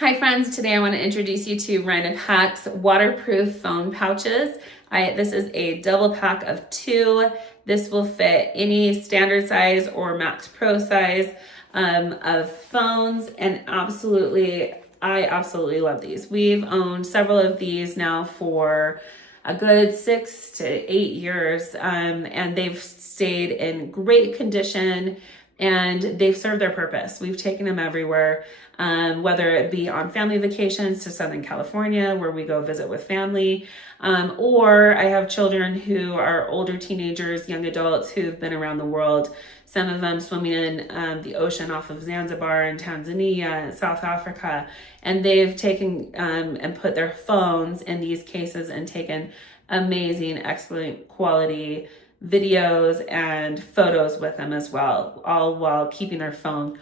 Hi friends, today I want to introduce you to Rynapac's waterproof phone pouches. This is a double pack of 2. This will fit any standard size or Max Pro size of phones, and I absolutely love these. We've owned several of these now for a good 6 to 8 years, and they've stayed in great condition and they've served their purpose. We've taken them everywhere, whether it be on family vacations to Southern California where we go visit with family, or I have children who are older teenagers, young adults who've been around the world, some of them swimming in the ocean off of Zanzibar and Tanzania and South Africa, and they've taken and put their phones in these cases and taken amazing, excellent quality videos and photos with them as well, all while keeping their phone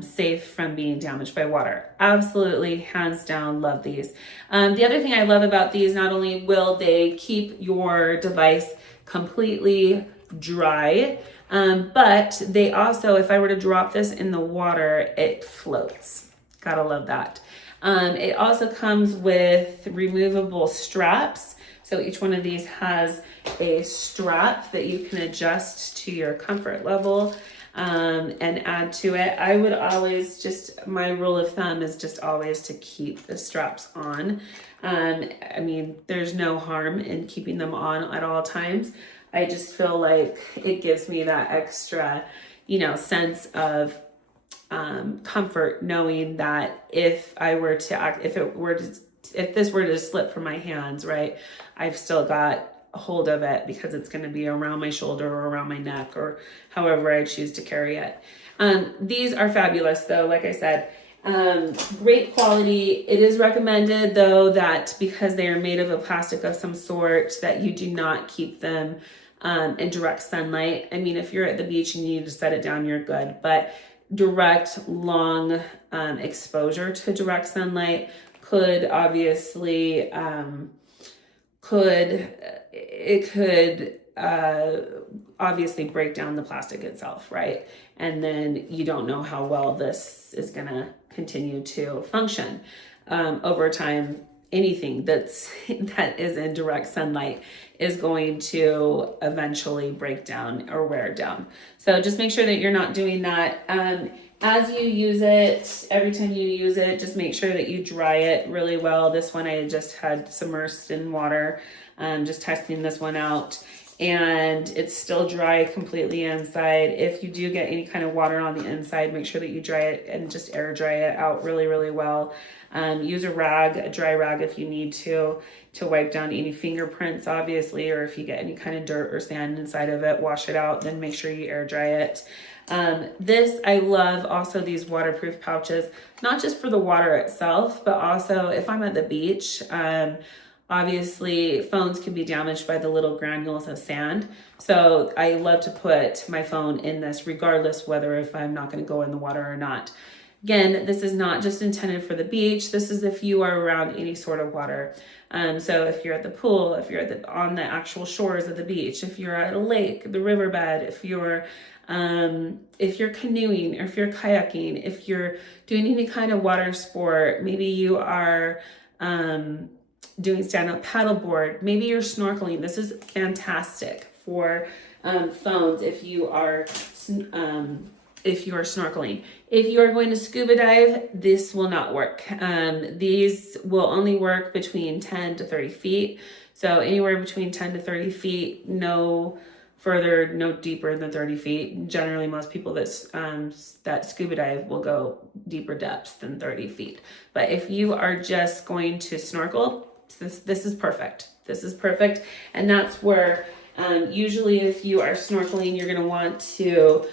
safe from being damaged by water. Absolutely, hands down, love these. The other thing I love about these, not only will they keep your device completely dry, but they also, if I were to drop this in the water, it floats. Gotta love that. It also comes with removable straps. So each one of these has a strap that you can adjust to your comfort level and add to it. I would always my rule of thumb is just always to keep the straps on. I mean, there's no harm in keeping them on at all times. I just feel like it gives me that extra, sense of comfort knowing that if this were to slip from my hands, right, I've still got a hold of it because it's going to be around my shoulder or around my neck or however I choose to carry it. These are fabulous though, like I said, great quality. It is recommended though that because they are made of a plastic of some sort that you do not keep them in direct sunlight. I mean, if you're at the beach and you need to set it down, you're good, but direct long exposure to direct sunlight could obviously obviously break down the plastic itself, right? And then you don't know how well this is going to continue to function over time. Anything that is in direct sunlight is going to eventually break down or wear down. So just make sure that you're not doing that. As you use it, every time you use it, just make sure that you dry it really well. This one I just had submersed in water, just testing this one out, and it's still dry completely inside. If you do get any kind of water on the inside, make sure that you dry it and just air dry it out really, really well. Use a dry rag if you need to wipe down any fingerprints, obviously, or if you get any kind of dirt or sand inside of it, wash it out, then make sure you air dry it. I love also these waterproof pouches, not just for the water itself, but also if I'm at the beach. Obviously phones can be damaged by the little granules of sand. So I love to put my phone in this regardless whether if I'm not going to go in the water or not. Again, this is not just intended for the beach. This is if you are around any sort of water. So if you're at the pool, if you're on the actual shores of the beach, if you're at a lake, the riverbed, if you're canoeing or if you're kayaking, if you're doing any kind of water sport, maybe you are doing stand-up paddleboard, maybe you're snorkeling. This is fantastic for phones if you are snorkeling. If you are going to scuba dive, this will not work. These will only work between 10 to 30 feet. So anywhere between 10 to 30 feet, no further, no deeper than 30 feet. Generally, most people that scuba dive will go deeper depths than 30 feet. But if you are just going to snorkel, this is perfect. This is perfect. And that's where usually if you are snorkeling, you're going to want to,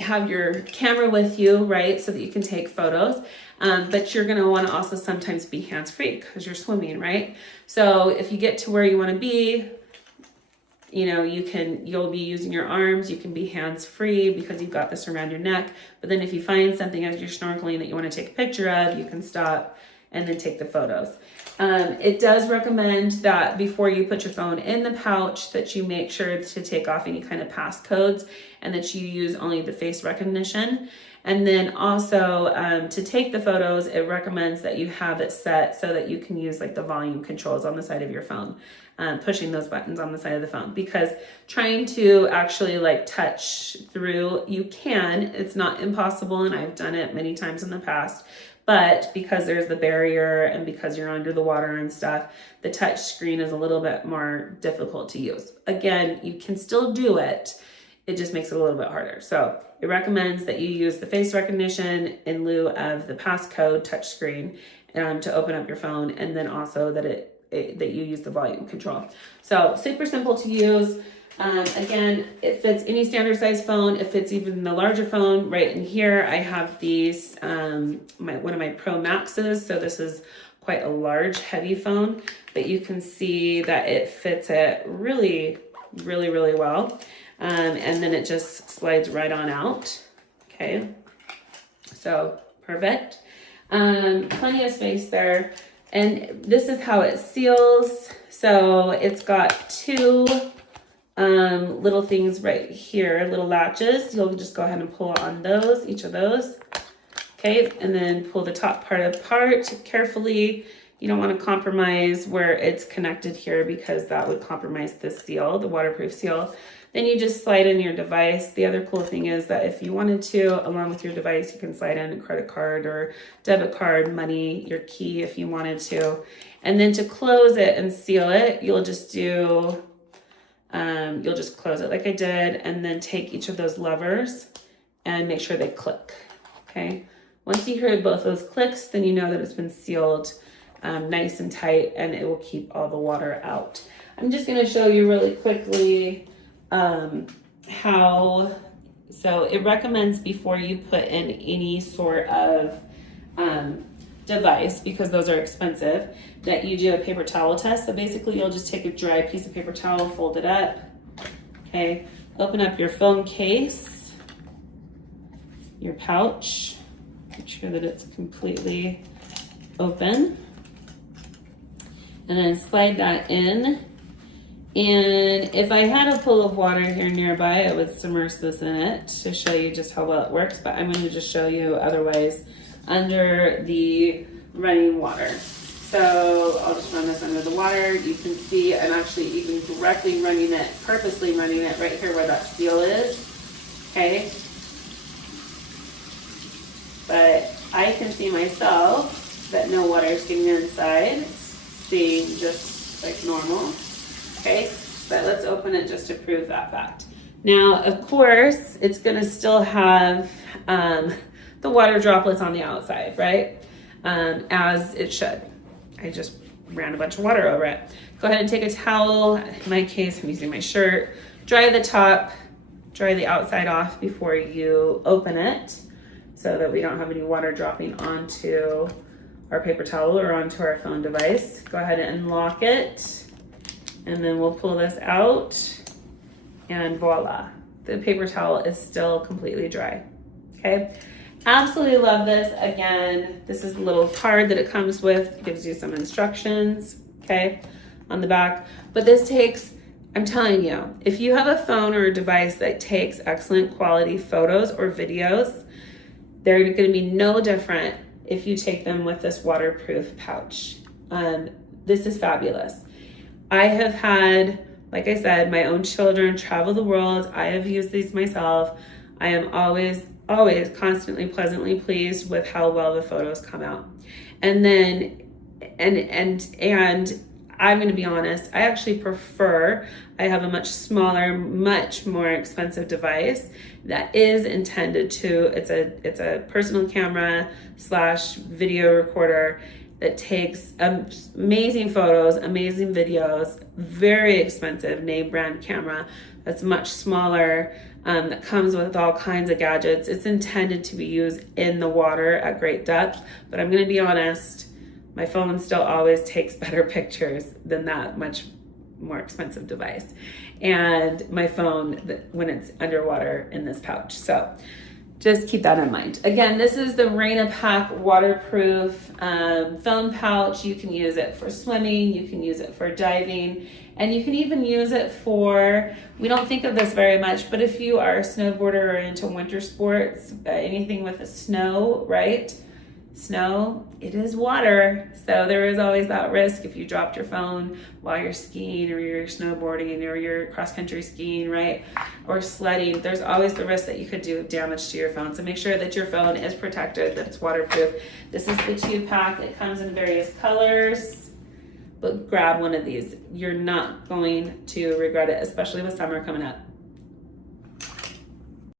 have your camera with you, right? So that you can take photos. But you're going to want to also sometimes be hands-free because you're swimming, right? So if you get to where you want to be, you'll be using your arms, you can be hands-free because you've got this around your neck. But then if you find something as you're snorkeling that you want to take a picture of, you can stop and then take the photos. It does recommend that before you put your phone in the pouch that you make sure to take off any kind of passcodes and that you use only the face recognition. And then also to take the photos, it recommends that you have it set so that you can use like the volume controls on the side of your phone, pushing those buttons on the side of the phone, because trying to actually like touch through, you can, it's not impossible, and I've done it many times in the past, but because there's the barrier and because you're under the water and stuff, the touch screen is a little bit more difficult to use. Again, you can still do it. It just makes it a little bit harder. So it recommends that you use the face recognition in lieu of the passcode touchscreen to open up your phone, and then also that that you use the volume control. So super simple to use. Again, it fits any standard size phone. It fits even the larger phone. Right in here, I have these, one of my Pro Maxes. So this is quite a large, heavy phone, but you can see that it fits it really, really, really well. And then it just slides right on out. Okay, so perfect. Plenty of space there. And this is how it seals. So it's got two little things right here, little latches. You'll just go ahead and pull on those, each of those. Okay, and then pull the top part apart carefully. You don't want to compromise where it's connected here, because that would compromise the seal, the waterproof seal. Then you just slide in your device. The other cool thing is that if you wanted to, along with your device, you can slide in a credit card or debit card, money, your key if you wanted to. And then to close it and seal it, you'll just do, you'll just close it like I did, and then take each of those levers and make sure they click, okay? Once you hear both those clicks, then you know that it's been sealed nice and tight, and it will keep all the water out. I'm just gonna show you really quickly so it recommends before you put in any sort of device, because those are expensive, that you do a paper towel test. So basically you'll just take a dry piece of paper towel, fold it up, okay, open up your phone case, your pouch, make sure that it's completely open, and then slide that in. And if I had a pool of water here nearby, I would submerge this in it to show you just how well it works, but I'm going to just show you otherwise under the running water. So I'll just run this under the water. You can see I'm actually even directly running it, purposely running it right here where that seal is, okay? But I can see myself that no water is getting inside. It's staying just like normal. Okay, but let's open it just to prove that fact. Now, of course, it's gonna still have the water droplets on the outside, right? As it should. I just ran a bunch of water over it. Go ahead and take a towel. In my case, I'm using my shirt. Dry the top, dry the outside off before you open it, so that we don't have any water dropping onto our paper towel or onto our phone device. Go ahead and unlock it. And then we'll pull this out, and voila, the paper towel is still completely dry, okay? Absolutely love this. Again, this is the little card that it comes with. It gives you some instructions, okay, on the back. But this takes, I'm telling you, if you have a phone or a device that takes excellent quality photos or videos, they're gonna be no different if you take them with this waterproof pouch. This is fabulous. I have had, like I said, my own children travel the world. I have used these myself. I am always constantly pleasantly pleased with how well the photos come out. And then, and I'm going to be honest, I actually prefer, I have a much smaller, much more expensive device that is intended to, it's a personal camera / video recorder that takes amazing photos, amazing videos, very expensive name brand camera that's much smaller, that comes with all kinds of gadgets. It's intended to be used in the water at great depth, but I'm gonna be honest, my phone still always takes better pictures than that much more expensive device. And my phone, when it's underwater in this pouch. So just keep that in mind. Again, this is the Rynapac waterproof phone pouch. You can use it for swimming, you can use it for diving, and you can even use it for, we don't think of this very much, but if you are a snowboarder or into winter sports, anything with the snow, right? Snow, it is water. So there is always that risk if you dropped your phone while you're skiing or you're snowboarding or you're cross-country skiing, right? Or sledding. There's always the risk that you could do damage to your phone. So make sure that your phone is protected, that it's waterproof. This is the 2-pack. It comes in various colors, but grab one of these. You're not going to regret it, especially with summer coming up.